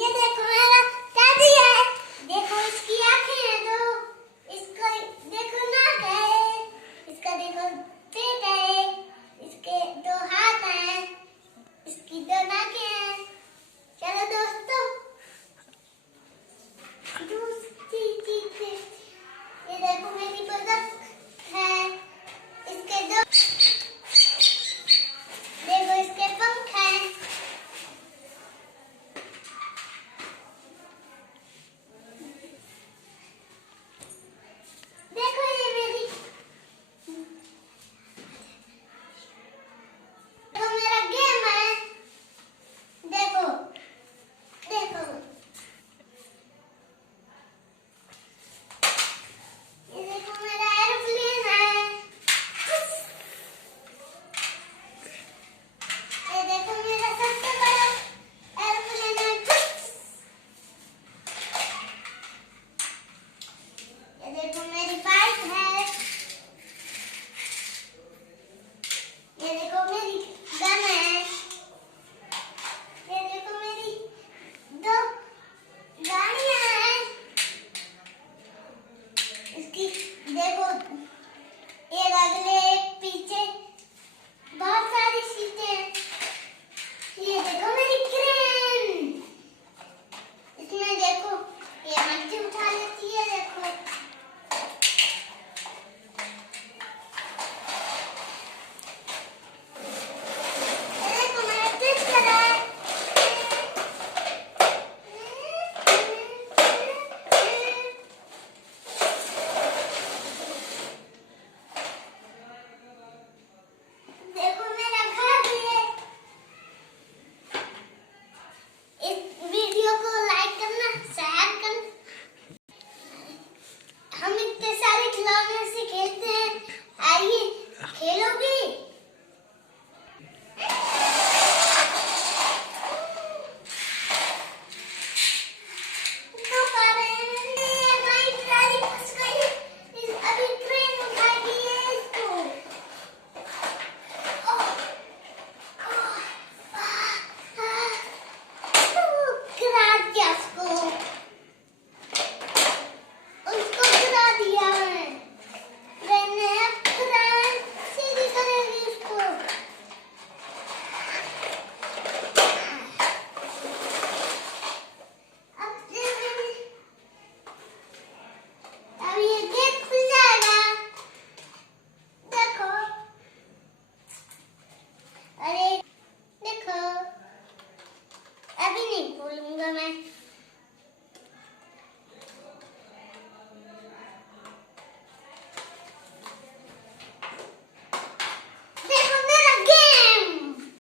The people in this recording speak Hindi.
ये देखो मेरा दादी है। देखो इसकी आंखें हैं दो, इसका देखो नाक है, इसका देखो पेट है, इसके दो हाथ हैं, इसकी दो नाकें हैं। चलो दोस्तों दूसरी चीज ये देखो मेरी बतख है, इसके दो देखो इसके पंख हैं। देखो ये मेरी देखो मेरा गेम है। देखो देखो ये देखो मेरा एरोप्लेन है। ये देखो मेरा सबसे बड़ा एरोप्लेन है। ये देखो मेरी बाइक है। ये देखो मेरी गन है। ये देखो मेरी दो गाड़ियां हैं। इसकी देखो एक अगले एक पीछे बहुत सारी सीटें हैं। ये देखो मेरी क्रेन, इसमें देखो ये मट्टी उठा लेती है। देखो ये देखो मेरा ट्रैक्टर है। देखो मेरा घर भी है। इस वीडियो को लाइक करना, शेयर करना। हम इतने सारे खिलौने से खेलते हैं, आइए खेलोगे? तो पा रहे हैं ये हमारी ट्राली फंस गई। अभी ट्रेन उठाएगी ये इसको। गिरा दिया उसको गिरा दिया मैंने। अब ट्रेन सीधी करेगी उसको। अब ये गेट खुल जाएगा। देखो अरे देखो अभी नहीं खोलूंगा मैं।